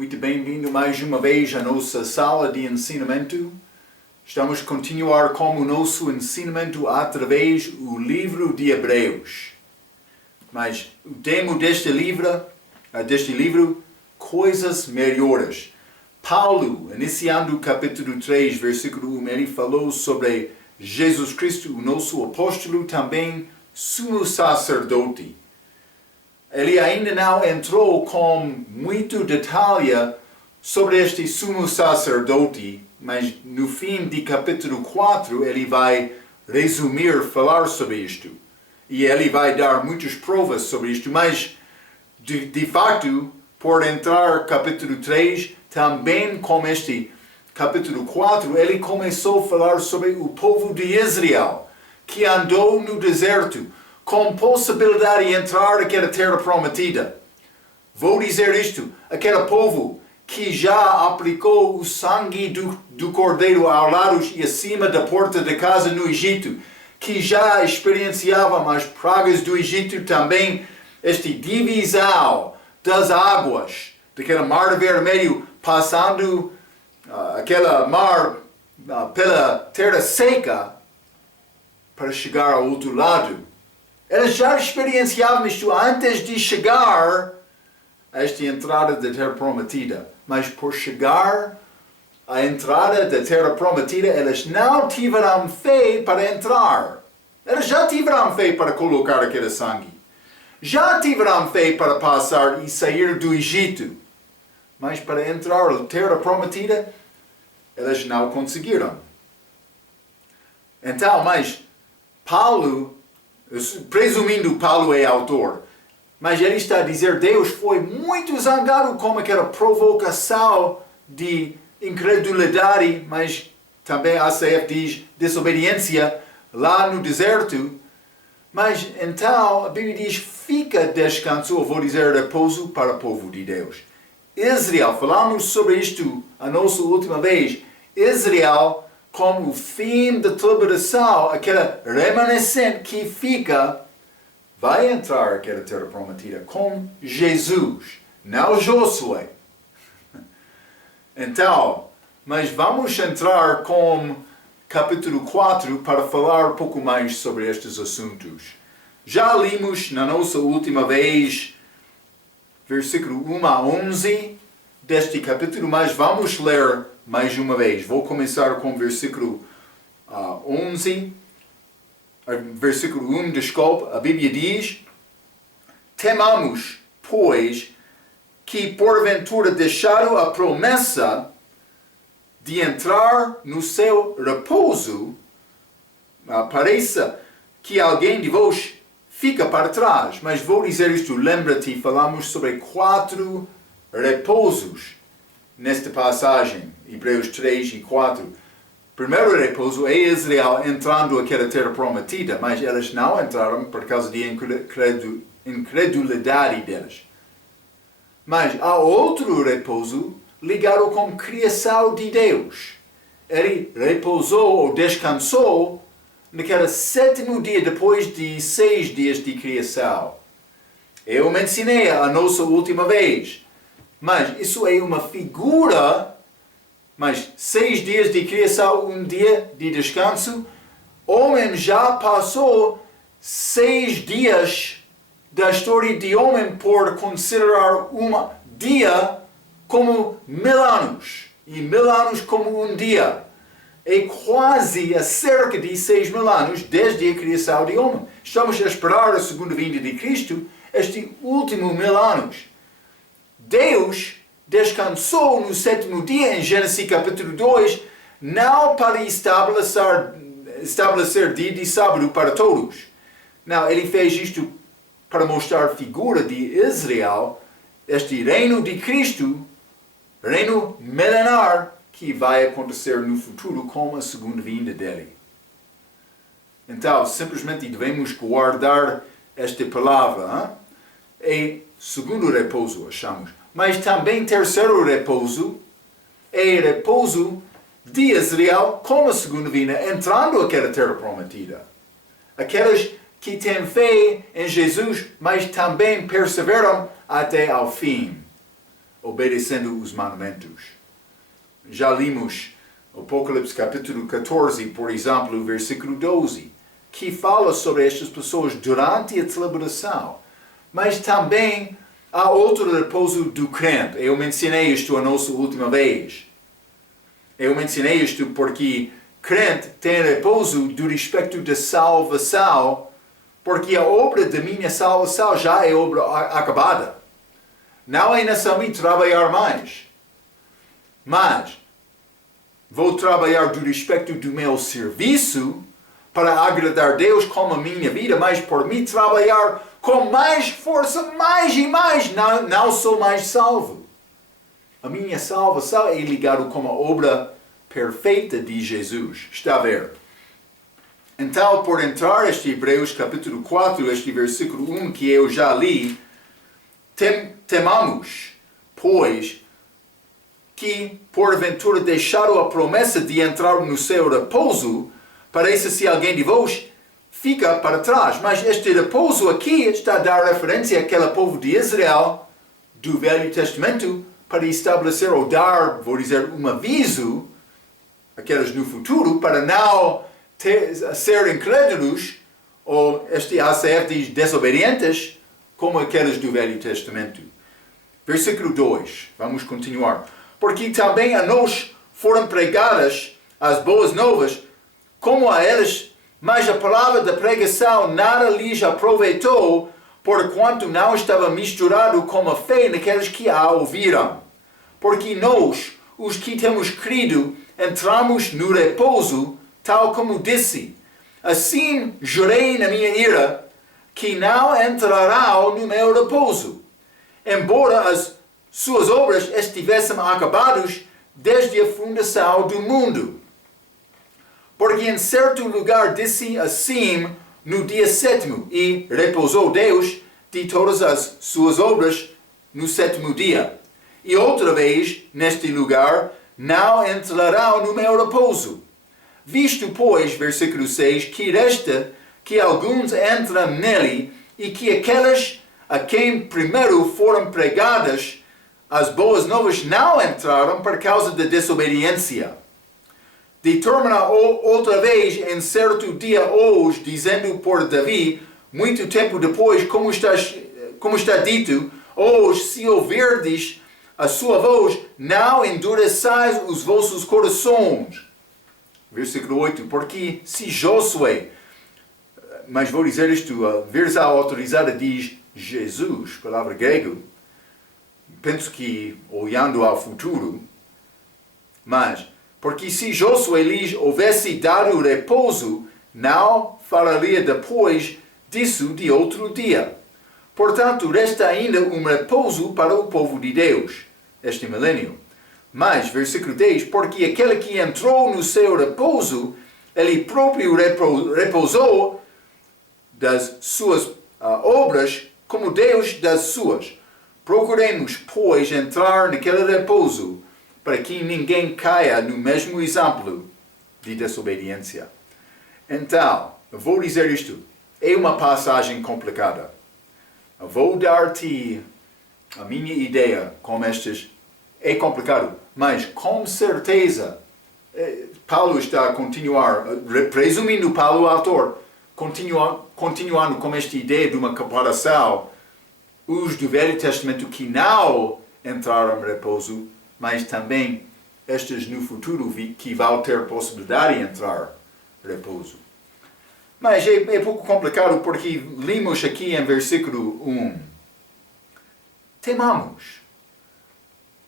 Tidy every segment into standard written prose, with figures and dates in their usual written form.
Muito bem-vindo mais uma vez à nossa sala de ensinamento. Estamos a continuar com o nosso ensinamento através do livro de Hebreus. Mas o tema deste livro, Coisas Melhores. Paulo, iniciando o capítulo 3, versículo 1, ele falou sobre Jesus Cristo, o nosso apóstolo, também sumo sacerdote. Ele ainda não entrou com muito detalhe sobre este sumo sacerdote, mas no fim de capítulo 4 ele vai falar sobre isto. E ele vai dar muitas provas sobre isto, mas de fato, por entrar capítulo 3, também com este capítulo 4, ele começou a falar sobre o povo de Israel, que andou no deserto, com possibilidade de entrar naquela terra prometida. Vou dizer isto, aquele povo que já aplicou o sangue do cordeiro ao lado e acima da porta da casa no Egito, que já experienciava as pragas do Egito também, este divisão das águas, daquele mar vermelho, passando aquele mar pela terra seca para chegar ao outro lado. Eles já experienciavam isto antes de chegar a esta entrada da terra prometida. Mas por chegar à entrada da terra prometida, eles não tiveram fé para entrar. Eles já tiveram fé para colocar aquele sangue. Já tiveram fé para passar e sair do Egito. Mas para entrar na terra prometida, eles não conseguiram. Então, mas Paulo, presumindo Paulo é autor, mas ele está a dizer Deus foi muito zangado com aquela provocação de incredulidade, mas também a ACF diz desobediência lá no deserto. Mas então a Bíblia diz fica descanso, ou vou dizer repouso para o povo de Deus. Israel, falamos sobre isto a nossa última vez, Israel como o fim da tribulação, aquela remanescente que fica, vai entrar naquela terra prometida com Jesus, não Josué. Então, mas vamos entrar com capítulo 4 para falar um pouco mais sobre estes assuntos. Já lemos na nossa última vez, versículo 1 a 11 deste capítulo, mas vamos ler mais uma vez. Vou começar com o versículo 11. Versículo 1, desculpa. A Bíblia diz: temamos, pois, que porventura deixaram a promessa de entrar no seu repouso, pareça que alguém de vós fica para trás. Mas vou dizer isto, lembra-te, falamos sobre 4 repousos nesta passagem, Hebreus 3 e 4. Primeiro repouso é Israel entrando naquela terra prometida, mas eles não entraram por causa de incredulidade deles. Mas há outro repouso ligado com a criação de Deus. Ele repousou ou descansou naquele 7º dia depois de 6 dias de criação. Eu mencionei a nossa última vez. Mas isso é uma figura, mas 6 dias de criação, 1 dia de descanso. O homem já passou 6 dias da história de homem por considerar um dia como 1000 anos. E 1000 anos como um dia. É quase a cerca de 6.000 anos desde a criação de homem. Estamos a esperar a segunda vinda de Cristo, este último 1000 anos. Deus descansou no 7º dia, em Gênesis capítulo 2, não para estabelecer dia de sábado para todos. Não, ele fez isto para mostrar a figura de Israel, este reino de Cristo, reino milenar, que vai acontecer no futuro com a segunda vinda dele. Então, simplesmente devemos guardar esta palavra. É segundo repouso, achamos. Mas também terceiro repouso é repouso de Israel com a segunda vinda, entrando naquela terra prometida. Aqueles que têm fé em Jesus, mas também perseveram até ao fim. obedecendo os mandamentos. Já limos Apocalipse capítulo 14, por exemplo, versículo 12, que fala sobre estas pessoas durante a celebração. Mas também há outro repouso do crente. Eu mencionei isto a nossa última vez. Eu mencionei isto porque crente tem repouso do respeito da salvação, porque a obra da minha salvação já é obra acabada. Não é necessário trabalhar mais. Mas vou trabalhar do respeito do meu serviço para agradar a Deus com a minha vida, mas por mim trabalhar com mais força, mais e mais, não sou mais salvo. A minha salvação é ligada com a obra perfeita de Jesus. Está a ver? Então, por entrar este Hebreus capítulo 4, este versículo 1 que eu já li, temamos, pois, que porventura deixaram a promessa de entrar no seu repouso, parece se alguém de vós fica para trás. Mas este repouso aqui está a dar referência àquele povo de Israel do Velho Testamento para estabelecer ou dar, vou dizer, um aviso àqueles no futuro para não ser incrédulos ou este ACF diz desobedientes como aqueles do Velho Testamento. Versículo 2, vamos continuar. Porque também a nós foram pregadas as boas novas, como a eles, mas a palavra da pregação nada lhes aproveitou, porquanto não estava misturado com a fé naqueles que a ouviram. Porque nós, os que temos crido, entramos no repouso, tal como disse. Assim jurei na minha ira, que não entrarão no meu repouso, embora as suas obras estivessem acabadas desde a fundação do mundo. Porque em certo lugar disse assim no dia 7º, e repousou Deus de todas as suas obras no 7º dia. E outra vez, neste lugar, não entrarão no meu repouso. Visto, pois, versículo 6, que resta que alguns entram nele, e que aqueles a quem primeiro foram pregadas as boas novas não entraram por causa da desobediência. Determina outra vez em certo dia hoje, dizendo por Davi, muito tempo depois, como está dito, hoje, se ouvirdes a sua voz, não endureçais os vossos corações. Versículo 8, porque se Josué, mas vou dizer isto, a versão autorizada diz Jesus, palavra grego, penso que olhando ao futuro, mas, porque se Josué lhes houvesse dado repouso, não falaria depois disso de outro dia. Portanto, resta ainda um repouso para o povo de Deus, este milênio. Mas, versículo 10, porque aquele que entrou no seu repouso, ele próprio repousou das suas obras, como Deus das suas. Procuremos, pois, entrar naquele repouso, para que ninguém caia no mesmo exemplo de desobediência. Então, eu vou dizer isto. É uma passagem complicada. Eu vou dar-te a minha ideia com estes. É complicado, mas com certeza, Paulo está a continuar, presumindo Paulo, o autor, continuando com esta ideia de uma comparação, os do Velho Testamento que não entraram em repouso, mas também estes no futuro que vão ter possibilidade de entrar em repouso. Mas é pouco complicado porque limos aqui em versículo 1. Temamos.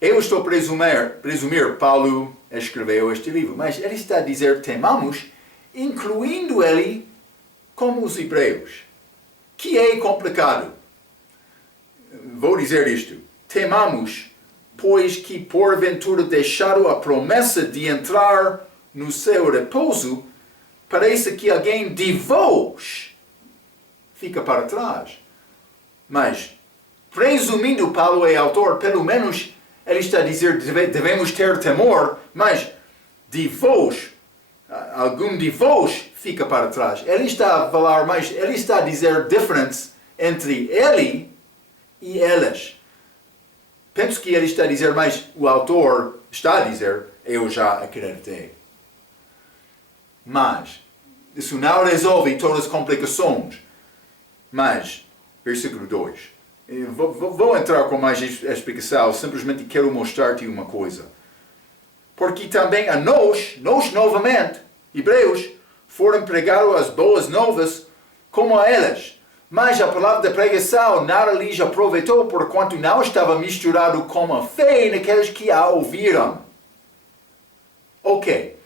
Eu estou a presumir Paulo escreveu este livro, mas ele está a dizer temamos, incluindo ele como os hebreus, que é complicado. Vou dizer isto. Temamos, pois que porventura deixaram a promessa de entrar no seu repouso, parece que alguém de vós fica para trás. Mas, presumindo Paulo é autor, pelo menos ele está a dizer devemos ter temor, mas de vós, algum de vós fica para trás. Ele está a falar mais, ele está a dizer diferença entre ele e eles. penso que ele está a dizer, mas o autor está a dizer, eu já acreditei. Mas, isso não resolve todas as complicações. Mas, versículo 2. Vou entrar com mais explicação, simplesmente quero mostrar-te uma coisa. Porque também a nós novamente, hebreus, foram pregados as boas novas como a elas. Mas a palavra da pregação nada lhes aproveitou, porquanto não estava misturado com a fé naqueles que a ouviram. Ok.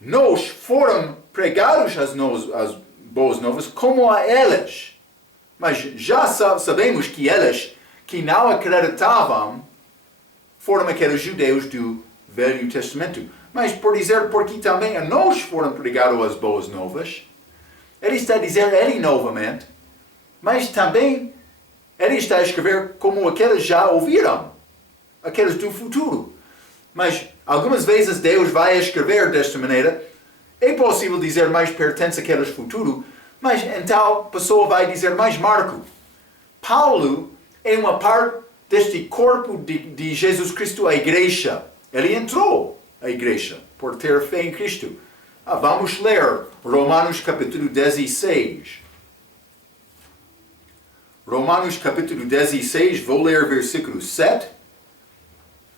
Nós foram pregados as boas novas como a elas. Mas já sabemos que elas que não acreditavam foram aqueles judeus do Velho Testamento. Mas por dizer porque também a nós foram pregados as boas novas, ele está a dizer ele novamente, mas também ele está a escrever como aqueles já ouviram, aqueles do futuro. Mas algumas vezes Deus vai escrever desta maneira, é possível dizer mais pertence àqueles futuro, mas então a pessoa vai dizer mais Marco. Paulo é uma parte deste corpo de Jesus Cristo, a igreja. Ele entrou à igreja por ter fé em Cristo. Vamos ler Romanos capítulo 16. Romanos capítulo 16, vou ler versículo 7.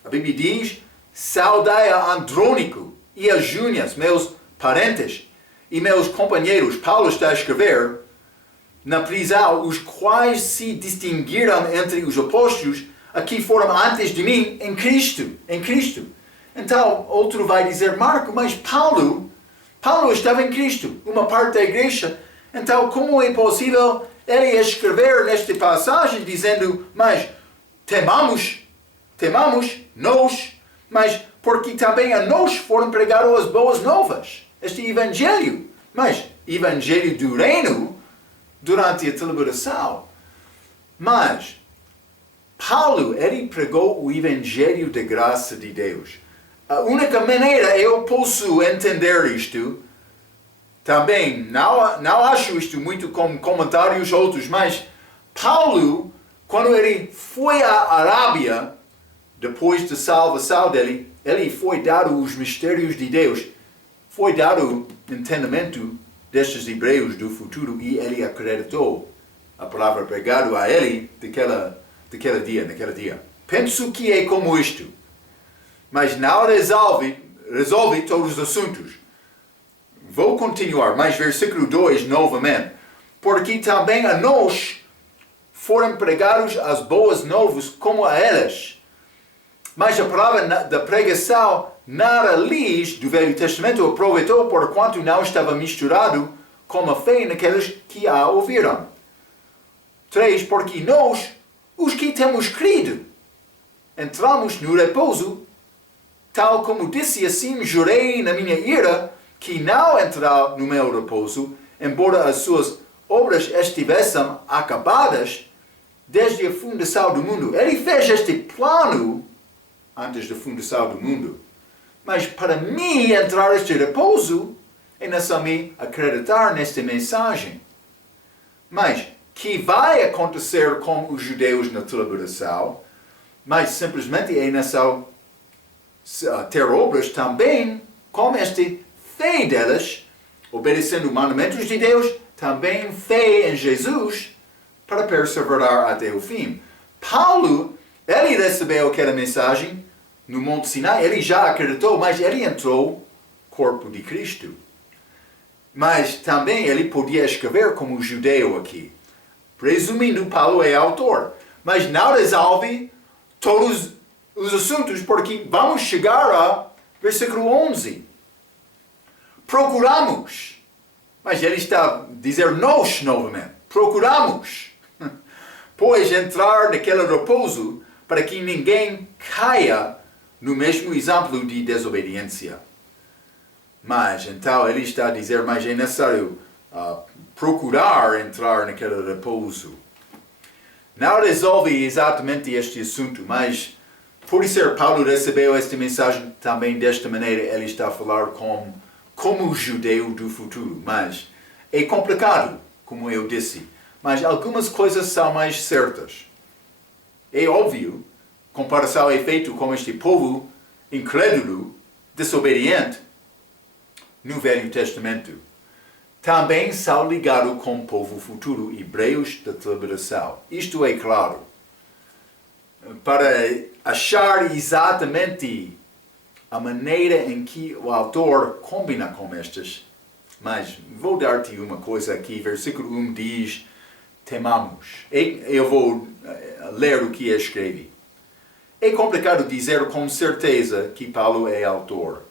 A Bíblia diz, saudai a Andrônico e a Júnias, meus parentes e meus companheiros. Paulo está a escrever na prisão, os quais se distinguiram entre os apóstolos, aqui foram antes de mim, em Cristo. Então, outro vai dizer, Marco, mas Paulo estava em Cristo, uma parte da igreja. Então, como é possível ele escrever nesta passagem dizendo, mas temamos nós, mas porque também a nós foram pregadas as boas novas, este evangelho. Mas, evangelho do reino, durante a celebração. Mas, Paulo, ele pregou o evangelho da graça de Deus. A única maneira eu posso entender isto, também não acho isto muito como comentários outros, mas Paulo, quando ele foi à Arábia, depois da salvação dele, ele foi dado os mistérios de Deus, foi dado entendimento destes hebreus do futuro e ele acreditou a palavra pregada a ele naquele dia. Penso que é como isto, mas não resolve todos os assuntos. Vou continuar, mas versículo 2 novamente. Porque também a nós foram pregados as boas novas como a elas. Mas a palavra da pregação nada lhes do Velho Testamento aproveitou, porquanto não estava misturado com a fé naqueles que a ouviram. 3. Porque nós, os que temos crido, entramos no repouso, tal como disse assim, jurei na minha ira, que não entrará no meu repouso, embora as suas obras estivessem acabadas desde a fundação do mundo. Ele fez este plano antes da fundação do mundo. Mas para mim entrar neste repouso é necessário acreditar nesta mensagem. Mas que vai acontecer com os judeus na celebração, mas simplesmente é necessário ter obras também com este fé delas, obedecendo os mandamentos de Deus, também fé em Jesus, para perseverar até o fim. Paulo, ele recebeu aquela mensagem no Monte Sinai, ele já acreditou, mas ele entrou no corpo de Cristo. Mas também ele podia escrever como judeu aqui. Presumindo, Paulo é autor. Mas não resolve todos os assuntos, porque vamos chegar a versículo 11. Procuramos. Mas ele está a dizer nós novamente. Procuramos. Pois entrar naquele repouso para que ninguém caia no mesmo exemplo de desobediência. Mas então ele está a dizer, mas é necessário procurar entrar naquele repouso. Não resolve exatamente este assunto, mas por isso Paulo recebeu esta mensagem também desta maneira. Ele está a falar como judeu do futuro, mas é complicado, como eu disse. Mas algumas coisas são mais certas. É óbvio, comparação é feita com este povo incrédulo, desobediente, no Velho Testamento. Também são ligados com o povo futuro, hebreus da tribulação. Isto é claro. Para achar exatamente a maneira em que o autor combina com estas. Mas vou dar-te uma coisa aqui. Versículo 1 diz, temamos. Eu vou ler o que escreve. É complicado dizer com certeza que Paulo é autor.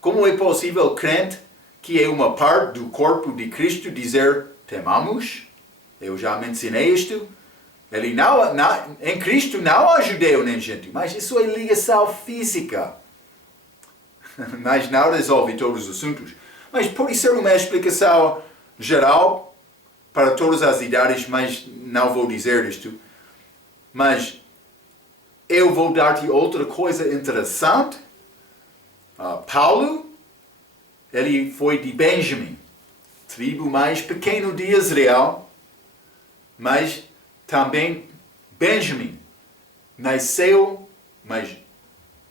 Como é possível crente que é uma parte do corpo de Cristo dizer temamos? Eu já mencionei isto. Ele em Cristo não há judeu nem gentil, mas isso é ligação física. Mas não resolve todos os assuntos. Mas pode ser uma explicação geral para todas as idades, mas não vou dizer isto. Mas eu vou dar-te outra coisa interessante. Paulo, ele foi de Benjamim, tribo mais pequeno de Israel, mas também Benjamim nasceu, mas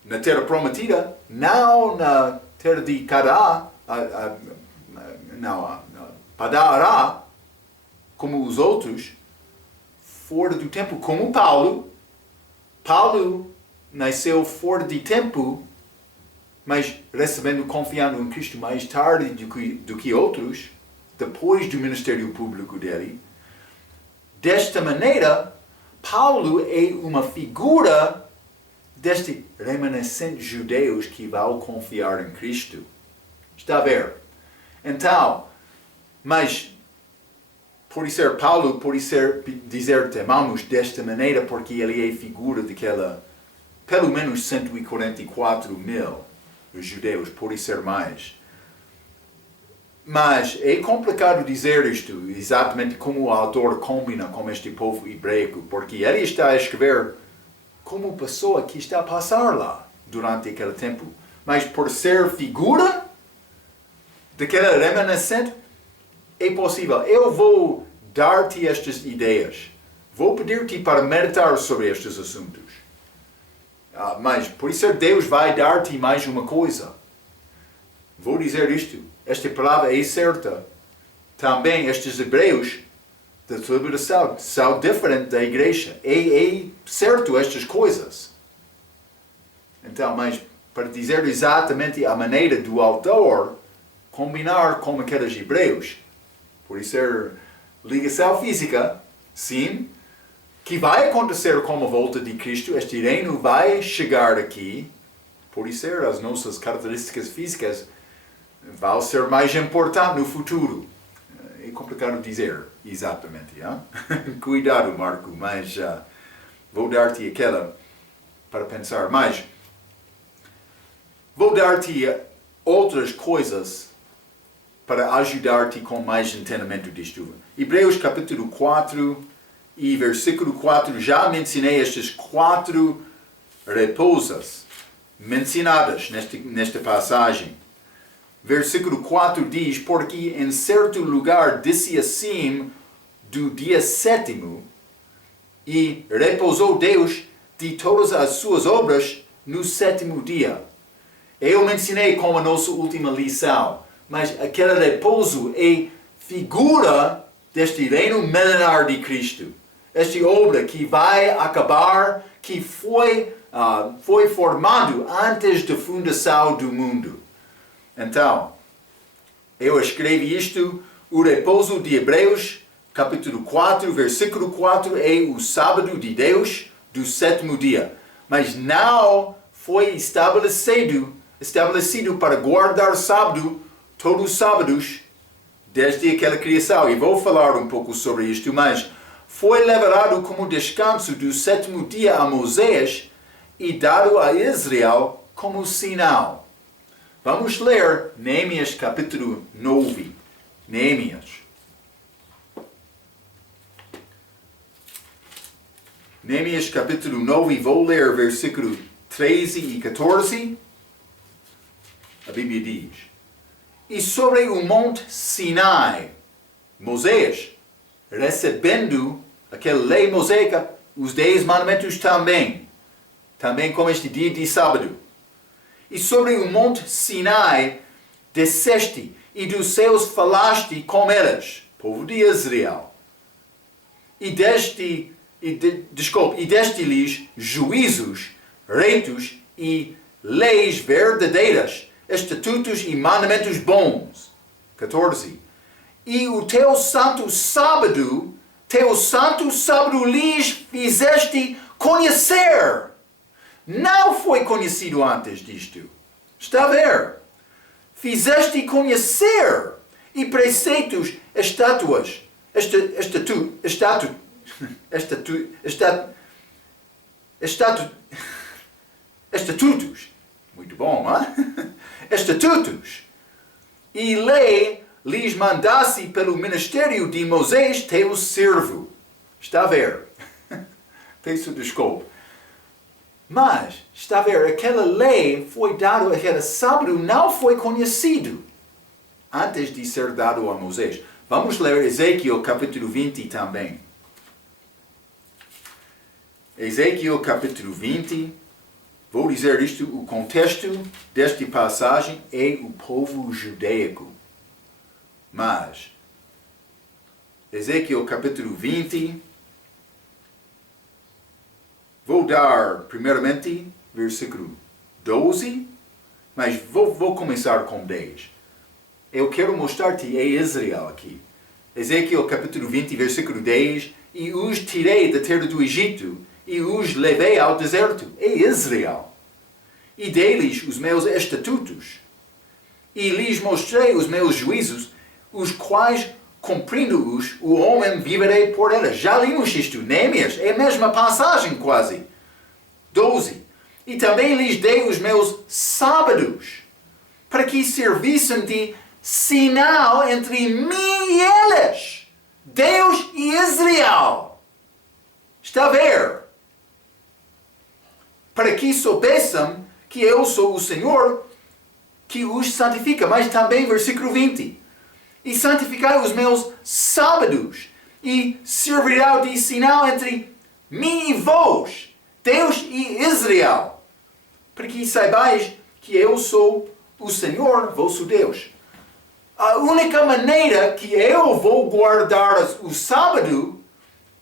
na terra prometida, não na terra de Canaã, Padará, como os outros, fora do tempo, como Paulo. Paulo nasceu fora de tempo, mas recebendo, confiando em Cristo mais tarde do que outros, depois do ministério público dele. Desta maneira, Paulo é uma figura deste remanescente judeus que vão confiar em Cristo. Está a ver? Então, mas pode ser Paulo, pode ser dizer temamos desta maneira porque ele é figura daquela, pelo menos 144 mil judeus, pode ser mais. Mas é complicado dizer isto exatamente como o autor combina com este povo hebraico, porque ele está a escrever como pessoa que está a passar lá durante aquele tempo. Mas por ser figura daquela remanescente, é possível. Eu vou dar-te estas ideias. Vou pedir-te para meditar sobre estes assuntos. Mas por isso Deus vai dar-te mais uma coisa. Vou dizer isto. Esta palavra é certa. Também estes hebreus da tribulação são diferentes da igreja. É certo estas coisas. Então, mas para dizer exatamente a maneira do autor combinar com aqueles hebreus, por ser ligação física, sim, que vai acontecer com a volta de Cristo, este reino vai chegar aqui, por ser as nossas características físicas vão ser mais importantes no futuro. É complicado dizer exatamente, hein? Cuidado, Marco, mas vou dar-te aquela para pensar. Mas vou dar-te outras coisas para ajudar-te com mais entendimento disto. Hebreus capítulo 4 e versículo 4, já mencionei estas 4 repousas mencionadas nesta passagem. Versículo 4 diz, porque em certo lugar disse assim do dia 7º, e repousou Deus de todas as suas obras no 7º dia. Eu mencionei como a nossa última lição, mas aquele repouso é figura deste reino milenar de Cristo. Esta obra que vai acabar, que foi formado antes da fundação do mundo. Então, eu escrevi isto, o repouso de Hebreus, capítulo 4, versículo 4, é o sábado de Deus do 7º dia. Mas não foi estabelecido para guardar sábado, todos os sábados, desde aquela criação. E vou falar um pouco sobre isto, mas foi levado como descanso do 7º dia a Moisés e dado a Israel como sinal. Vamos ler Neemias capítulo 9. Neemias. Neemias capítulo 9, vou ler versículo 13 e 14. A Bíblia diz: E sobre o monte Sinai, Moisés, recebendo aquela lei mosaica, os 10 mandamentos também, também como este dia de sábado. E sobre o monte Sinai desceste, e dos céus falaste com eles, povo de Israel. E deste-lhes juízos retos e leis verdadeiras, estatutos e mandamentos bons. 14. E o teu santo sábado lhes fizeste conhecer. Não foi conhecido antes disto. Está a ver? Fizeste conhecer e preceitos, estatutos. Muito bom, hein? Estatutos. E lei lhes mandasse pelo ministério de Moisés, teu servo. Está a ver? Peço desculpa. Mas, está a ver, aquela lei foi dada, aquele sábado não foi conhecido antes de ser dado a Moisés. Vamos ler Ezequiel capítulo 20 também. Ezequiel capítulo 20. Vou dizer isto, o contexto desta passagem é o povo judaico. Mas, Ezequiel capítulo 20, vou dar primeiramente versículo 12, mas vou começar com 10. Eu quero mostrar-te Israel aqui. Ezequiel capítulo 20, versículo 10, e os tirei da terra do Egito, e os levei ao deserto. É Israel. E dei-lhes os meus estatutos, e lhes mostrei os meus juízos, os quais, cumprindo-os, o homem viverei por eles. Já lemos isto, Neemias, é a mesma passagem quase. 12. E também lhes dei os meus sábados, para que servissem de sinal entre mim e eles, Deus e Israel. Está a ver? Para que soubessem que eu sou o Senhor que os santifica. Mas também, versículo 20. E santificai os meus sábados, e servirá de sinal entre mim e vós, Deus e Israel, para que saibais que eu sou o Senhor, vosso Deus. A única maneira que eu vou guardar o sábado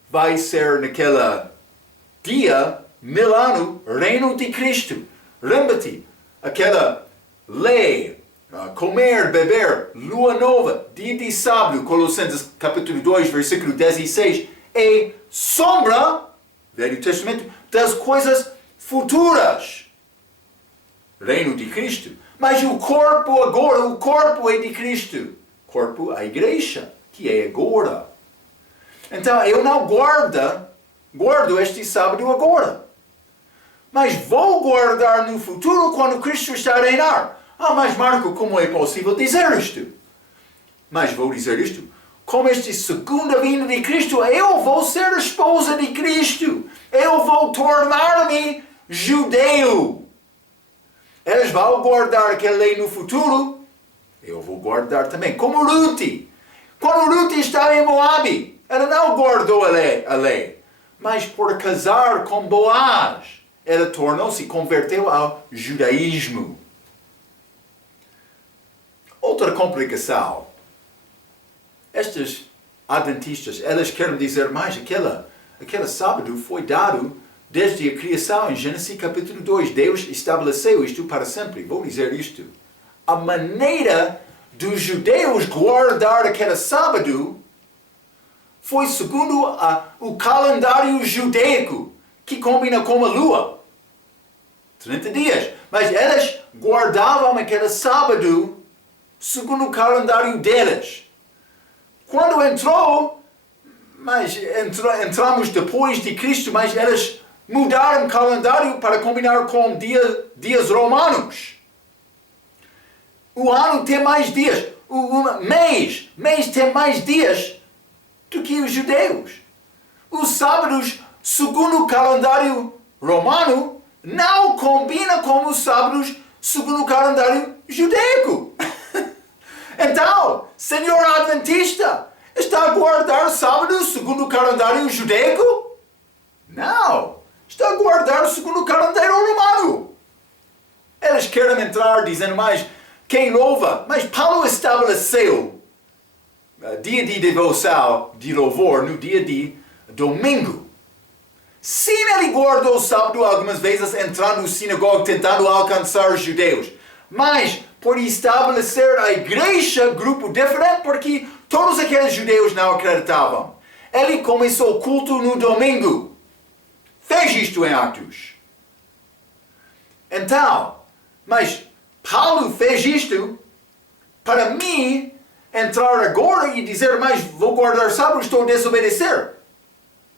vai ser naquele dia, milano, reino de Cristo. Lembra-te, aquela lei, comer, beber, lua nova, dia de sábado, Colossenses capítulo 2, versículo 16, é sombra, Velho Testamento, das coisas futuras. Reino de Cristo. Mas o corpo agora, o corpo é de Cristo. Corpo, a igreja, que é agora. Então, eu não guardo este sábado agora. Mas vou guardar no futuro quando Cristo está a reinar. Mas Marco, como é possível dizer isto? Mas vou dizer isto. Com esta segunda vinda de Cristo, eu vou ser a esposa de Cristo. Eu vou tornar-me judeu. Eles vão guardar aquela lei no futuro. Eu vou guardar também. Como Ruth. Quando Ruth estava em Moabe, ela não guardou a lei. Mas por casar com Boaz, ela tornou-se, converteu ao judaísmo. Outra complicação. Estes adventistas, elas querem dizer mais, aquele sábado foi dado desde a criação, em Gênesis capítulo 2. Deus estabeleceu isto para sempre. Vou dizer isto. A maneira dos judeus guardar aquele sábado foi segundo o calendário judaico, que combina com a lua. 30 dias. Mas eles guardavam aquele sábado segundo o calendário deles. Quando entramos depois de Cristo, mas eles mudaram o calendário para combinar com dias romanos. O ano tem mais dias. O mês tem mais dias do que os judeus. Os sábados, segundo o calendário romano, não combinam com os sábados segundo o calendário judaico. Então, senhor adventista, está a guardar sábado segundo o calendário judaico? Não. Está a guardar segundo o calendário romano. Eles querem entrar dizendo, mas quem louva? Mas Paulo estabeleceu dia de devoção, de louvor, no dia de domingo. Sim, ele guardou o sábado algumas vezes entrando na sinagoga tentando alcançar os judeus. Mas por estabelecer a igreja, grupo diferente, porque todos aqueles judeus não acreditavam. Ele começou o culto no domingo. Fez isto em Atos. Então, mas Paulo fez isto para mim entrar agora e dizer, mas vou guardar sábado, estou a desobedecer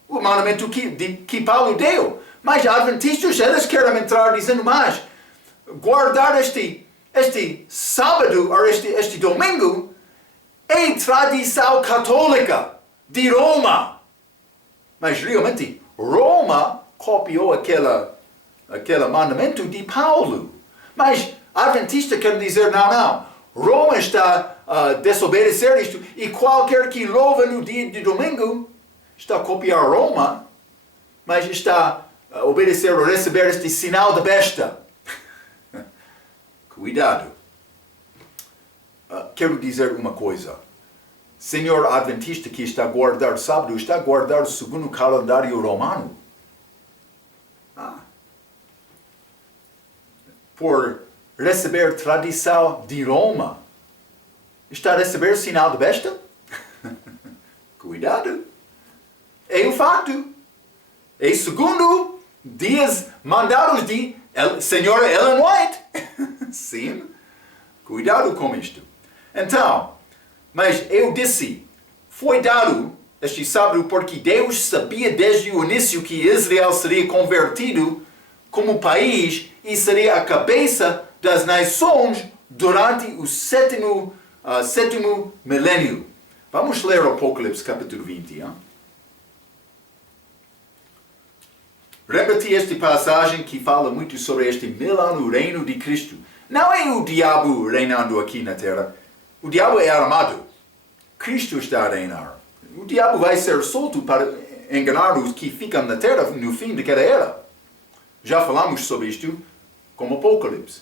o mandamento que Paulo deu. Mas adventistas, eles querem entrar dizendo, mas guardar este sábado, ou este domingo, é tradição católica de Roma. Mas realmente, Roma copiou aquele mandamento de Paulo. Mas adventista quer dizer, não. Roma está a desobedecer isto, e qualquer que louva no dia de domingo está a copiar Roma, mas está a obedecer ou receber este sinal da besta. Cuidado. Quero dizer uma coisa. Senhor adventista que está a guardar sábado, está a guardar segundo o calendário romano. Por receber tradição de Roma, está a receber sinal da besta? Cuidado. É um fato. É segundo dias mandados de Senhora Ellen White. Sim. Cuidado com isto. Então, mas eu disse, foi dado este sábado porque Deus sabia desde o início que Israel seria convertido como país e seria a cabeça das nações durante o sétimo milênio. Vamos ler o Apocalipse capítulo 20. Lembra-te esta passagem que fala muito sobre este milênio reino de Cristo. Não é o diabo reinando aqui na terra. O diabo é armado. Cristo está a reinar. O diabo vai ser solto para enganar os que ficam na terra no fim de cada era. Já falamos sobre isto como Apocalipse.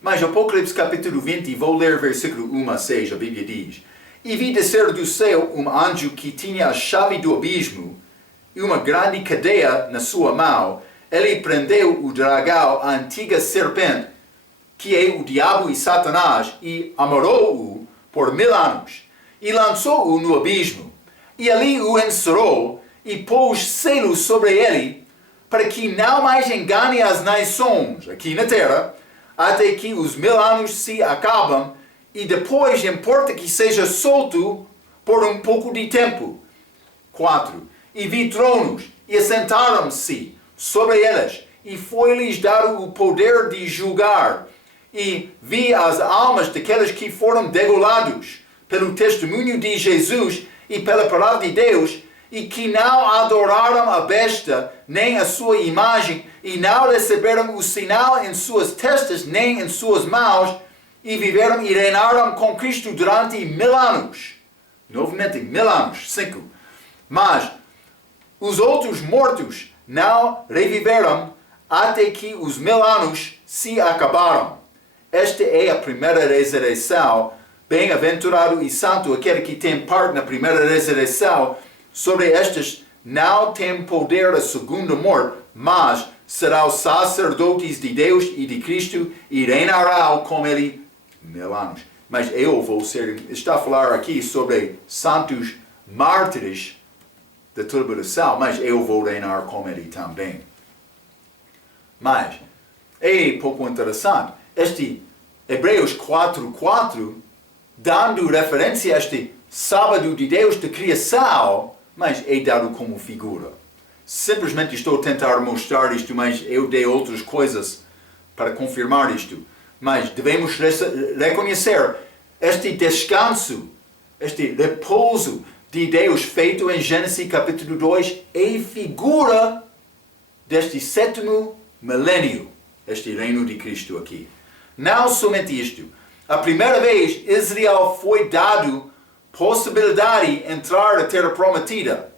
Mas Apocalipse capítulo 20, vou ler versículo 1 a 6, a Bíblia diz: E vi descer do céu um anjo que tinha a chave do abismo e uma grande cadeia na sua mão. Ele prendeu o dragão, a antiga serpente, que é o diabo e Satanás, e amarrou-o por 1000 anos, e lançou-o no abismo. E ali o encerrou, e pôs selos sobre ele, para que não mais engane as nações aqui na terra, até que os 1000 anos se acabam, e depois importa que seja solto por um pouco de tempo. 4. E vi tronos, e assentaram-se sobre eles, e foi-lhes dado o poder de julgar. E vi as almas daqueles que foram degolados pelo testemunho de Jesus e pela palavra de Deus, e que não adoraram a besta, nem a sua imagem, e não receberam o sinal em suas testas, nem em suas mãos, e viveram e reinaram com Cristo durante 1000 anos. Novamente, 1000 anos. 5. Mas os outros mortos não reviveram até que os 1000 anos se acabaram. Esta é a primeira ressurreição. Bem-aventurado e santo aquele que tem parte na primeira ressurreição. Sobre estas não tem poder a segunda morte, mas serão sacerdotes de Deus e de Cristo e reinarão com ele 1000 anos. Mas eu vou está a falar aqui sobre santos mártires da tribulação, mas eu vou reinar com ele também. Mas é pouco interessante. Este Hebreus 4:4, dando referência a este sábado de Deus de criação, mas é dado como figura. Simplesmente estou a tentar mostrar isto, mas eu dei outras coisas para confirmar isto. Mas devemos reconhecer este descanso, este repouso de Deus feito em Gênesis capítulo 2 é figura deste sétimo milênio, este reino de Cristo aqui. Não somente isto. A primeira vez Israel foi dado possibilidade de entrar na terra prometida,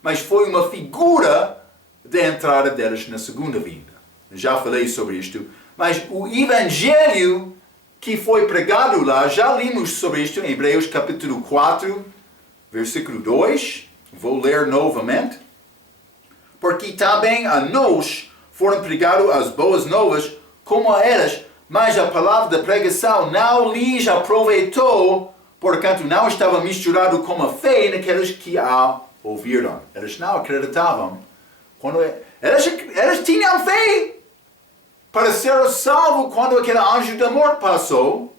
mas foi uma figura da entrada deles na segunda vinda. Já falei sobre isto, mas o evangelho que foi pregado lá, já limos sobre isto em Hebreus capítulo 4, versículo 2. Vou ler novamente. Porque também a nós foram pregadas as boas novas como a elas, mas a palavra da pregação não lhes aproveitou, porquanto não estava misturado com a fé naqueles que a ouviram. Eles não acreditavam. Eles tinham fé para ser salvo quando aquele anjo da morte passou.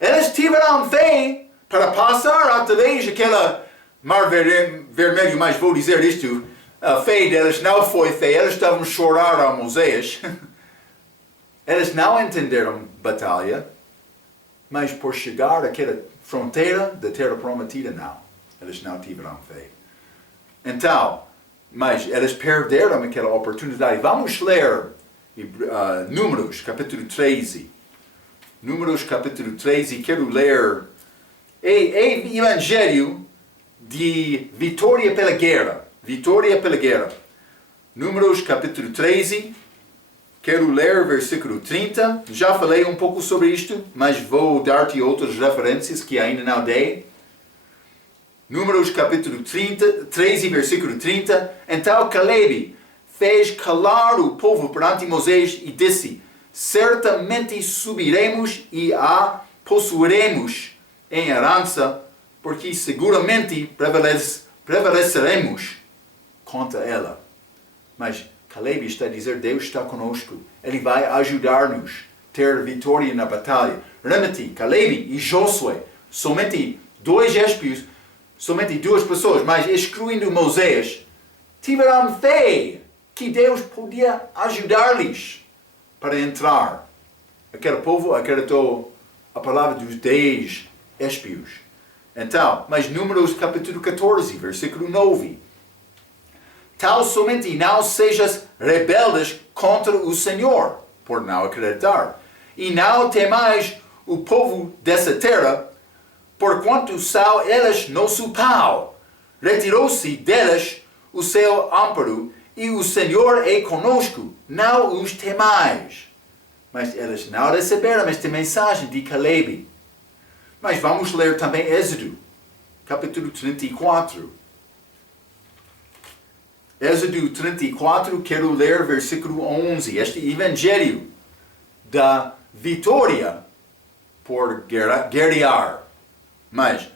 Eles tiveram fé para passar através daquela mar vermelho, mas vou dizer isto, a fé deles não foi fé, eles estavam a chorar a Moisés. Eles não entenderam batalha, mas por chegar àquela fronteira da terra prometida, não. Eles não tiveram fé. Então, mas eles perderam aquela oportunidade. Vamos ler Números, capítulo 13. Números, capítulo 13, quero ler Evangelho de vitória pela guerra. Vitória pela guerra. Números, capítulo 13, quero ler versículo 30. Já falei um pouco sobre isto, mas vou dar-te outras referências que ainda não dei. Números, capítulo 13, versículo 30. Então Caleb fez calar o povo perante Moisés e disse: certamente subiremos e a possuiremos em herança, porque seguramente prevaleceremos contra ela. Mas Caleb está a dizer: Deus está conosco. Ele vai ajudar-nos a ter vitória na batalha. Lembra-te, Caleb e Josué, somente dois espios, somente duas pessoas, mas excluindo Moisés, tiveram fé que Deus podia ajudar-lhes para entrar. Aquele povo acreditou a palavra dos 10 espios. Então, mas Números capítulo 14, versículo 9. Tal somente não sejas rebeldes contra o Senhor, por não acreditar. E não temais o povo dessa terra, porquanto são eles nosso pau. Retirou-se deles o seu amparo, e o Senhor é conosco, não os temais. Mas eles não receberam esta mensagem de Caleb. Mas vamos ler também Êxodo, capítulo 34. Êxodo 34, quero ler versículo 11. Este evangelho da vitória por guerrear. Mas,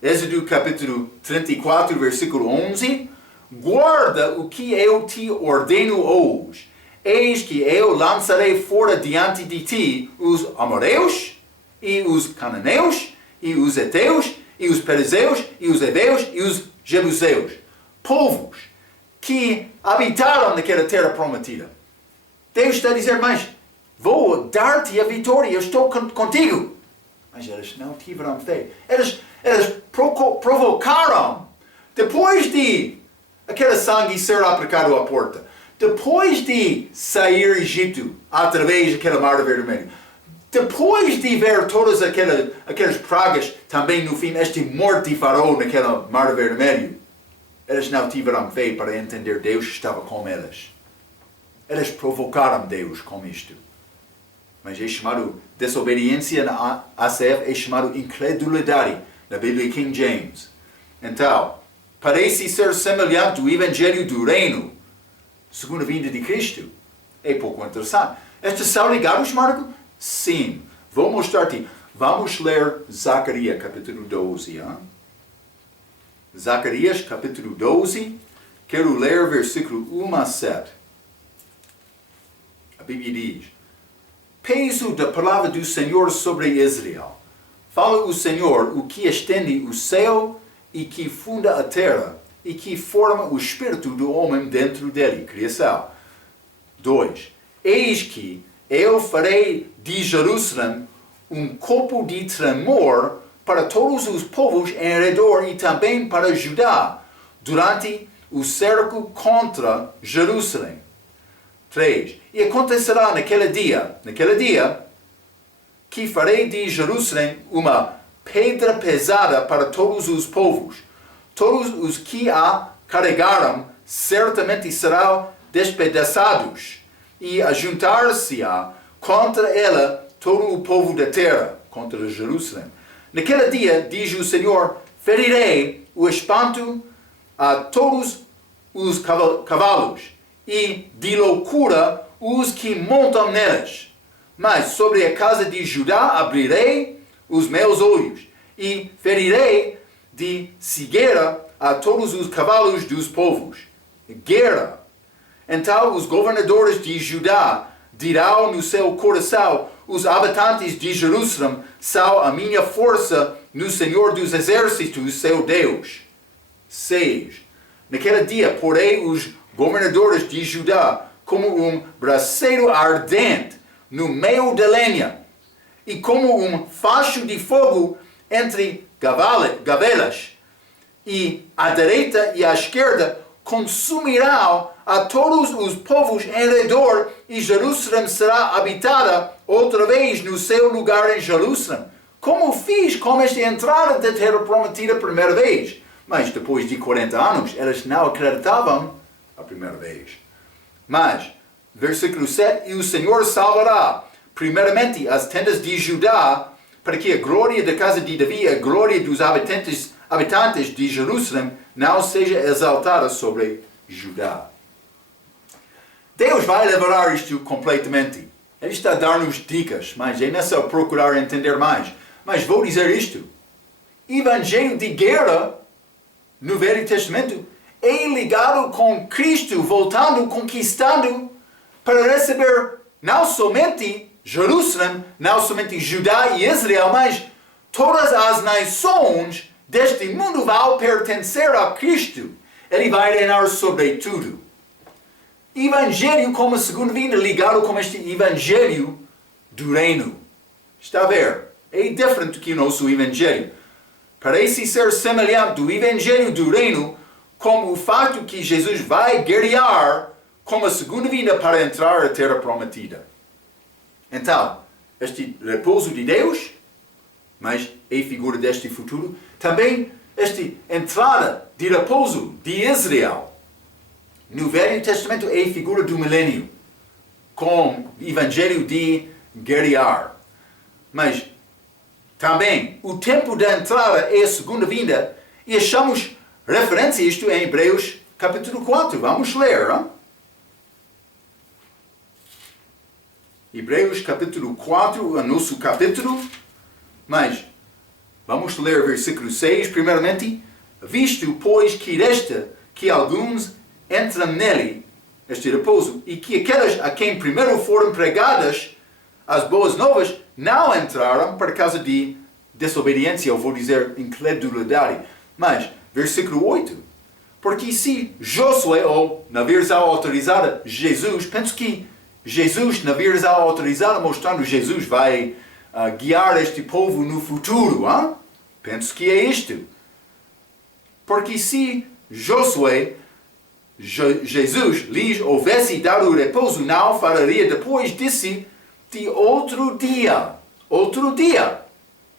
Êxodo capítulo 34, versículo 11. Guarda o que eu te ordeno hoje. Eis que eu lançarei fora diante de ti os amoreus, e os cananeus, e os heteus, e os perizeus, e os heveus, e os jebuseus. Povos que habitaram naquela terra prometida. Deus está a dizer: mas vou dar-te a vitória, eu estou contigo. Mas eles não tiveram fé. Eles provocaram. Depois de aquele sangue ser aplicado à porta, depois de sair do Egito através daquela mar vermelha, depois de ver todas aquelas pragas, também no fim, este morte de Faraó naquela mar vermelho, eles não tiveram fé para entender Deus estava com eles. Eles provocaram Deus com isto. Mas é chamado desobediência na ACF, é chamado incredulidade na Bíblia King James. Então, parece ser semelhante ao Evangelho do Reino, segunda vinda de Cristo. É pouco interessante. Estes são ligados, Marco? Sim. Vou mostrar-te. Vamos ler Zacarias capítulo 12. Hein? Zacarias capítulo 12. Quero ler versículo 1 a 7. A Bíblia diz: peso da palavra do Senhor sobre Israel. Fala o Senhor, o que estende o céu e que funda a terra, e que forma o espírito do homem dentro dele. Criação. 2. Eis que eu farei de Jerusalém um copo de tremor para todos os povos em redor e também para Judá, durante o cerco contra Jerusalém. 3. E acontecerá naquele dia, que farei de Jerusalém uma pedra pesada para todos os povos. Todos os que a carregaram certamente serão despedaçados, e ajuntar-se-á contra ela todo o povo da terra, contra Jerusalém. Naquele dia, diz o Senhor, ferirei o espanto a todos os cavalos, e de loucura os que montam neles. Mas sobre a casa de Judá abrirei os meus olhos, e ferirei de cegueira a todos os cavalos dos povos. Guerra. Então os governadores de Judá dirão no seu coração, os habitantes de Jerusalém são a minha força no Senhor dos Exércitos, seu Deus. 6. Naquele dia porei os governadores de Judá como um braseiro ardente no meio da lenha, e como um facho de fogo entre gavelas, e à direita e à esquerda consumirão a todos os povos em redor, e Jerusalém será habitada outra vez no seu lugar em Jerusalém, como fiz com esta entrada da terra prometida a primeira vez. Mas depois de 40 anos, elas não acreditavam a primeira vez. Mas, versículo 7, e o Senhor salvará, primeiramente, as tendas de Judá, para que a glória da casa de Davi, a glória dos habitantes de Jerusalém, não seja exaltada sobre Judá. Deus vai liberar isto completamente. Ele está a dar-nos dicas, mas é necessário procurar entender mais. Mas vou dizer isto. Evangelho de guerra, no Velho Testamento, é ligado com Cristo voltando, conquistando, para receber não somente Jerusalém, não somente Judá e Israel, mas todas as nações deste mundo vão pertencer a Cristo. Ele vai reinar sobre tudo. Evangelho como segunda vinda ligado com este Evangelho do reino. Está a ver? É diferente do que o nosso Evangelho. Parece ser semelhante do Evangelho do reino, como o fato que Jesus vai guerrear como a segunda vinda para entrar na terra prometida. Então, este repouso de Deus, mas é figura deste futuro, também esta entrada de repouso de Israel. No Velho Testamento é figura do milênio, com o Evangelho de guerrear. Mas também o tempo da entrada é a segunda vinda, e achamos referência a isto em Hebreus capítulo 4. Vamos ler. Hein? Hebreus capítulo 4, o nosso capítulo. Mas vamos ler versículo 6 primeiramente. Visto, pois, que resta que alguns entram nele, este repouso, e que aquelas a quem primeiro foram pregadas as boas novas não entraram por causa de desobediência, eu vou dizer incredulidade. Mas, versículo 8, porque se Josué, ou na versão autorizada, Jesus, penso que Jesus, na versão autorizada, mostrando Jesus vai guiar este povo no futuro. Hein? Penso que é isto. Porque se Josué, Jesus lhes houvesse dado o repouso, não falaria depois disso de outro dia,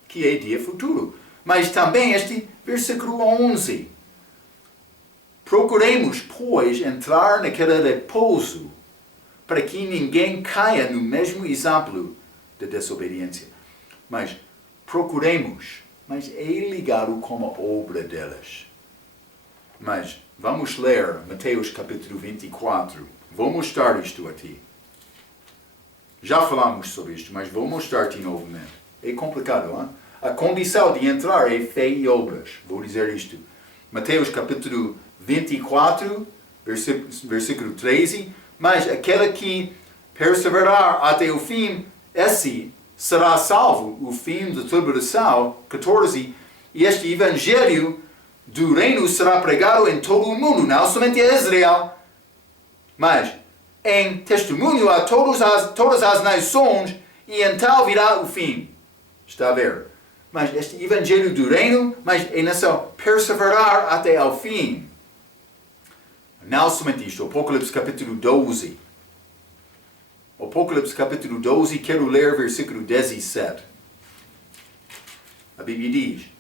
que é dia futuro. Mas também este versículo 11. Procuremos, pois, entrar naquele repouso, para que ninguém caia no mesmo exemplo de desobediência. Mas procuremos, mas é ligado com a obra delas. Mas vamos ler Mateus capítulo 24. Vou mostrar isto a ti. Já falamos sobre isto, mas vou mostrar-te novamente. É complicado, hein? A condição de entrar é fé e obras. Vou dizer isto. Mateus capítulo 24, versículo 13. Mas aquele que perseverar até o fim, esse será salvo. O fim da tribulação, 14. E este evangelho do reino será pregado em todo o mundo, não somente a Israel, mas em testemunho a todas as nações, e então virá o fim. Está a ver? Mas este evangelho do reino, mas é necessário perseverar até ao fim. Não somente isto, Apocalipse capítulo 12. Apocalipse capítulo 12, quero ler versículo 17. A Bíblia diz: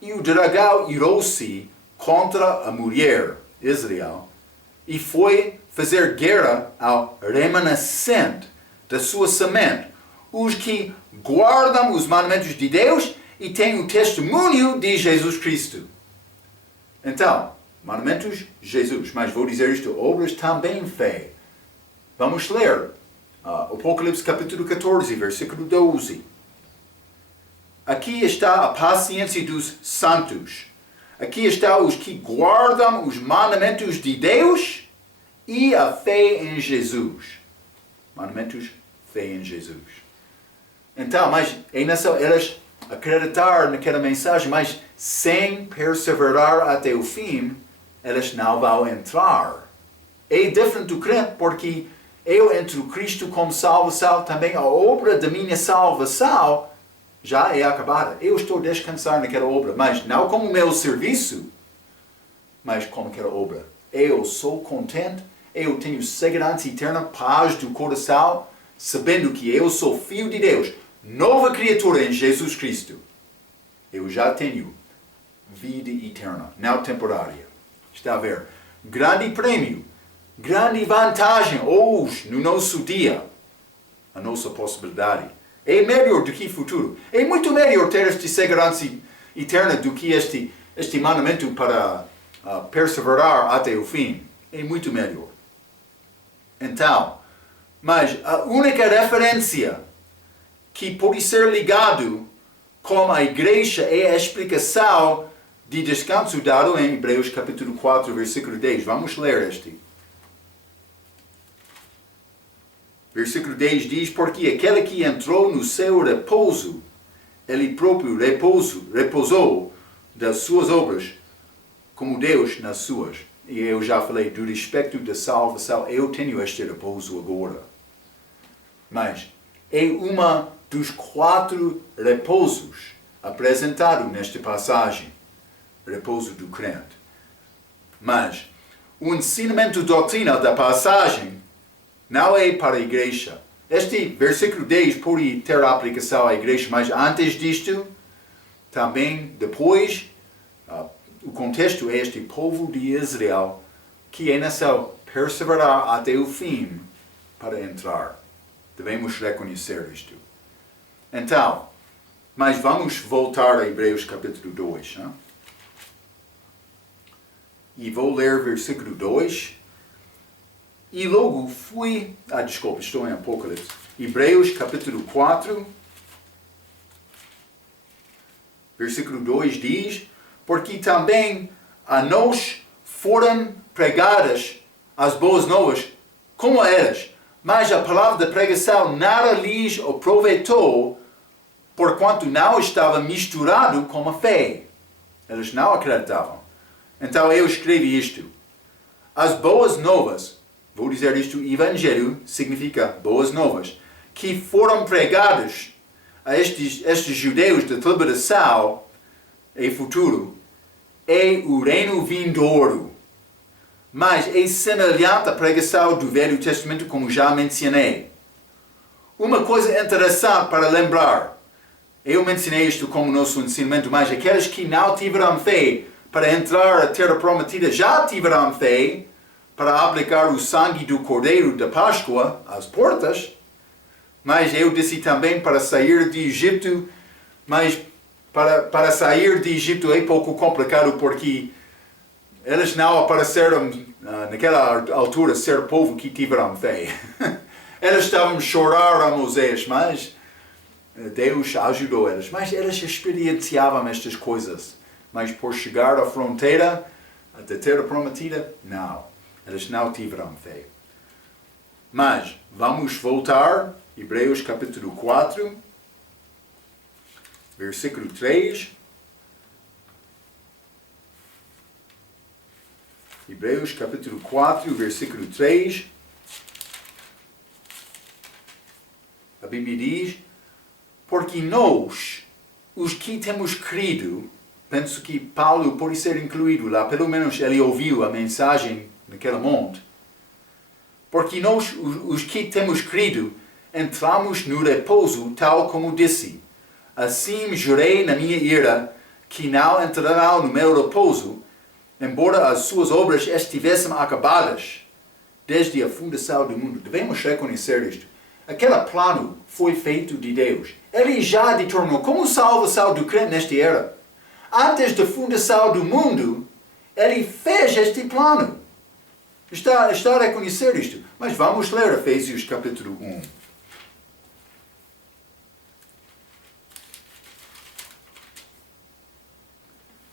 e o dragão irou-se contra a mulher, Israel, e foi fazer guerra ao remanescente da sua semente, os que guardam os mandamentos de Deus e têm o testemunho de Jesus Cristo. Então, mandamentos, Jesus, mas vou dizer isto, obras também fé. Vamos ler Apocalipse capítulo 14, versículo 12. Aqui está a paciência dos santos. Aqui está os que guardam os mandamentos de Deus e a fé em Jesus. Mandamentos, fé em Jesus. Então, mas é necessário eles acreditar naquela mensagem, mas sem perseverar até o fim, eles não vão entrar. É diferente do crente, porque eu entro Cristo como salvação, também a obra da minha salvação já é acabada. Eu estou a descansar naquela obra, mas não como meu serviço, mas como aquela obra. Eu sou contente, eu tenho segurança eterna, paz do coração, sabendo que eu sou filho de Deus, nova criatura em Jesus Cristo. Eu já tenho vida eterna, não temporária. Está a ver? Grande prêmio, grande vantagem hoje, no nosso dia, a nossa possibilidade. É melhor do que futuro. É muito melhor ter esta segurança eterna do que este mandamento para perseverar até o fim. É muito melhor. Então, mas a única referência que pode ser ligado com a igreja é a explicação de descanso dado em Hebreus capítulo 4, versículo 10. Vamos ler este. Versículo 10 diz, porque aquele que entrou no seu repouso, ele próprio repousou das suas obras, como Deus nas suas. E eu já falei do respeito da salvação, eu tenho este repouso agora. Mas é uma dos 4 repousos apresentados nesta passagem. Repouso do crente. Mas o ensinamento doutrina da passagem não é para a igreja. Este versículo 10 pode ter aplicação à igreja, mas antes disto, também depois, o contexto é este povo de Israel, que é necessário perseverar até o fim para entrar. Devemos reconhecer isto. Então, mas vamos voltar a Hebreus capítulo 2. Né? E vou ler versículo 2. E logo fui... desculpa, estou em Apocalipse. Hebreus capítulo 4, versículo 2 diz, porque também a nós foram pregadas as boas novas, como a eles, mas a palavra da pregação nada lhes aproveitou, porquanto não estava misturado com a fé. Eles não acreditavam. Então eu escrevi isto. As boas novas, vou dizer isto, evangelho significa boas novas, que foram pregadas a estes judeus da libertação e futuro, é o reino vindouro. Mas é semelhante à pregação do Velho Testamento, como já mencionei. Uma coisa interessante para lembrar, eu mencionei isto como nosso ensinamento, mas aqueles que não tiveram fé para entrar à terra prometida já tiveram fé para aplicar o sangue do Cordeiro da Páscoa às portas, mas eu disse também para sair de Egito, mas para sair de Egito é pouco complicado porque eles não apareceram naquela altura ser povo que tiveram fé. Eles estavam a chorar a Moisés, mas Deus ajudou eles. Mas eles experienciavam estas coisas. Mas por chegar à fronteira da terra prometida, não. Eles não tiveram fé. Mas vamos voltar, Hebreus capítulo 4, versículo 3. Hebreus capítulo 4, versículo 3. A Bíblia diz, porque nós, os que temos crido, penso que Paulo pode ser incluído lá, pelo menos ele ouviu a mensagem naquele monte. Porque nós, os que temos crido, entramos no repouso, tal como disse. Assim jurei na minha ira, que não entrarão no meu repouso, embora as suas obras estivessem acabadas desde a fundação do mundo. Devemos reconhecer isto. Aquele plano foi feito de Deus. Ele já determinou como a salvação do crente nesta era. Antes da fundação do mundo, Ele fez este plano. Está a reconhecer isto. Mas vamos ler Efésios capítulo 1.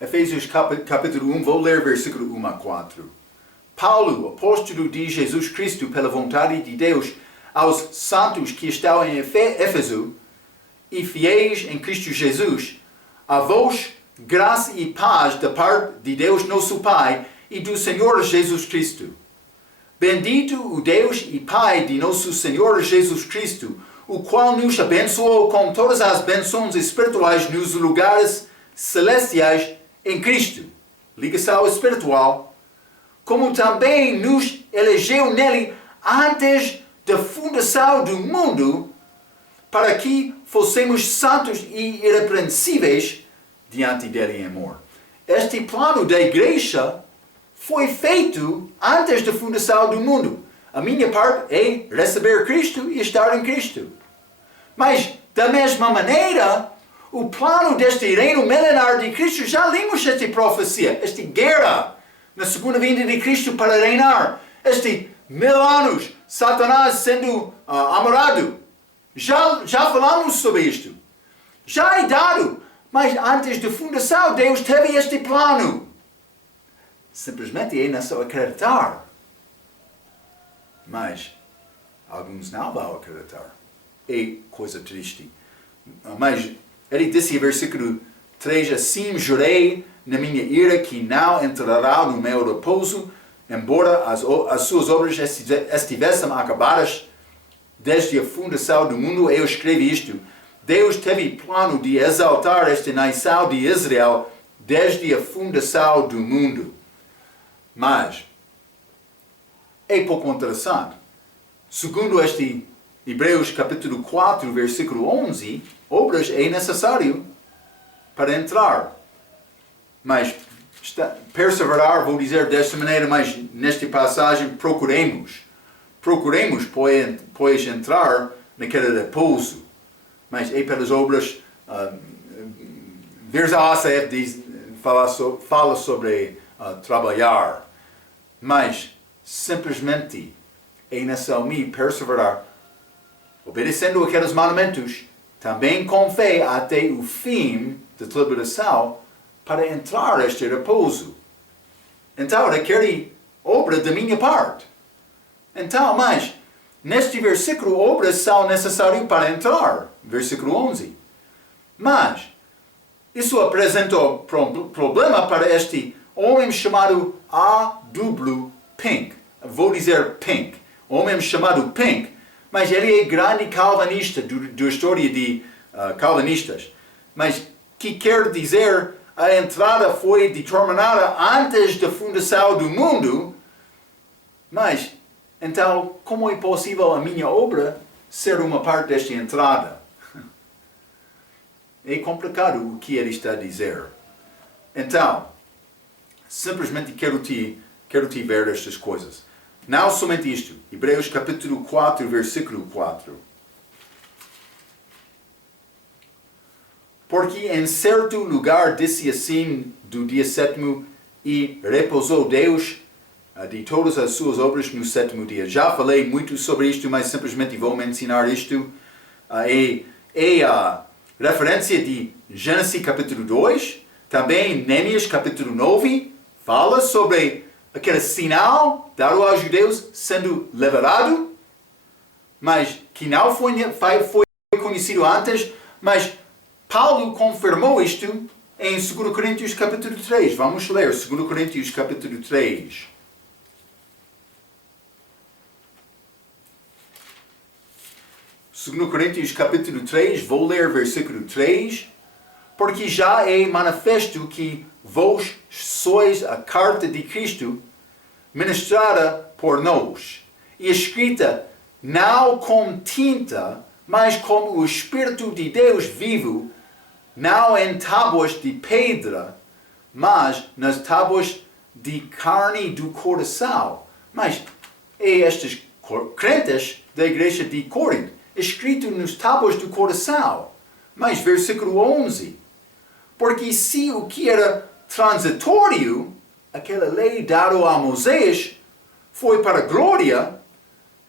Efésios capítulo 1, vou ler versículo 1 a 4. Paulo, apóstolo de Jesus Cristo pela vontade de Deus, aos santos que estão em Éfeso e fiéis em Cristo Jesus, a vós graça e paz da parte de Deus nosso Pai e do Senhor Jesus Cristo. Bendito o Deus e Pai de nosso Senhor Jesus Cristo, o qual nos abençoou com todas as bênçãos espirituais nos lugares celestiais em Cristo, ligação espiritual, como também nos elegeu nele antes da fundação do mundo, para que fossemos santos e irrepreensíveis diante dele em amor. Este plano da igreja foi feito antes da fundação do mundo. A minha parte é receber Cristo e estar em Cristo. Mas, da mesma maneira, o plano deste reino milenar de Cristo, já lemos esta profecia, esta guerra na segunda vinda de Cristo para reinar. Este 1000 anos, Satanás sendo amorado. Já falamos sobre isto. Já é dado, mas antes da fundação, Deus teve este plano. Simplesmente é não só acreditar. Mas alguns não vão acreditar. É coisa triste. Mas ele disse em versículo 3, assim jurei na minha ira que não entrará no meu repouso, embora as suas obras estivessem acabadas desde a fundação do mundo. Eu escrevi isto. Deus teve plano de exaltar esta nação de Israel desde a fundação do mundo. Mas é pouco interessante. Segundo este Hebreus capítulo 4, versículo 11, obras é necessário para entrar. Mas perseverar, vou dizer desta maneira, mas nesta passagem procuremos, pois entrar naquele repouso. Mas é pelas obras, Versa ACF fala sobre trabalhar. Mas simplesmente é necessário perseverar, obedecendo aqueles mandamentos, também com fé até o fim da tribulação, para entrar neste repouso. Então, requer obra da minha parte. Então, mas, neste versículo, obras são necessárias para entrar. Versículo 11. Mas, isso apresentou problema para este homem chamado A.W. Pink. Vou dizer Pink. Homem chamado Pink. Mas ele é grande calvinista da história de calvinistas. Mas, que quer dizer, a entrada foi determinada antes da fundação do mundo. Mas, então, como é possível a minha obra ser uma parte desta entrada? É complicado o que ele está a dizer. Então, simplesmente quero te ver estas coisas. Não somente isto. Hebreus capítulo 4, versículo 4. Porque em certo lugar disse assim do dia sétimo, e repousou Deus de todas as suas obras no sétimo dia. Já falei muito sobre isto, mas simplesmente vou mencionar isto. É a referência de Gênesis capítulo 2, também Neemias capítulo 9, fala sobre aquele sinal dado aos judeus sendo liberado, mas que não foi conhecido antes, mas Paulo confirmou isto em 2 Coríntios capítulo 3. Vamos ler 2 Coríntios capítulo 3. Segundo Coríntios capítulo 3, vou ler versículo 3. Porque já é manifesto que vós sois a carta de Cristo, ministrada por nós, e escrita não com tinta, mas com o Espírito de Deus vivo, não em tábuas de pedra, mas nas tábuas de carne do coração. Mas estes crentes da igreja de Corinto, escrito nos tábuas do coração. Mas versículo 11. Porque se o que era transitório, aquela lei dada a Moisés, foi para a glória,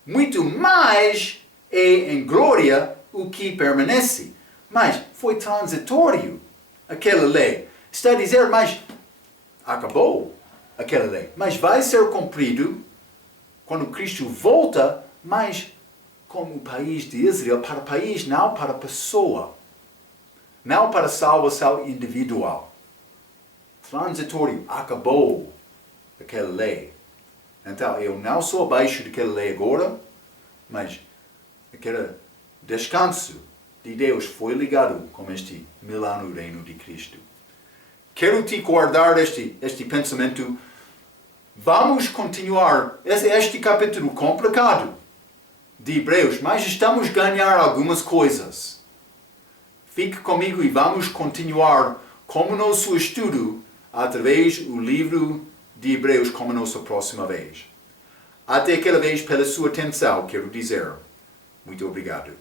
muito mais é em glória o que permanece. Mas foi transitório aquela lei. Está a dizer, mas acabou aquela lei. Mas vai ser cumprido quando Cristo volta, mas como o país de Israel, para o país, não para a pessoa. Não para a salvação individual. Transitório, acabou aquela lei. Então, eu não sou abaixo daquela lei agora, mas aquele descanso de Deus foi ligado com este milênio reino de Cristo. Quero te guardar este pensamento. Vamos continuar este capítulo complicado de Hebreus, mas estamos a ganhar algumas coisas. Fique comigo e vamos continuar como nosso estudo através do livro de Hebreus como nossa próxima vez. Até aquela vez, pela sua atenção, quero dizer muito obrigado.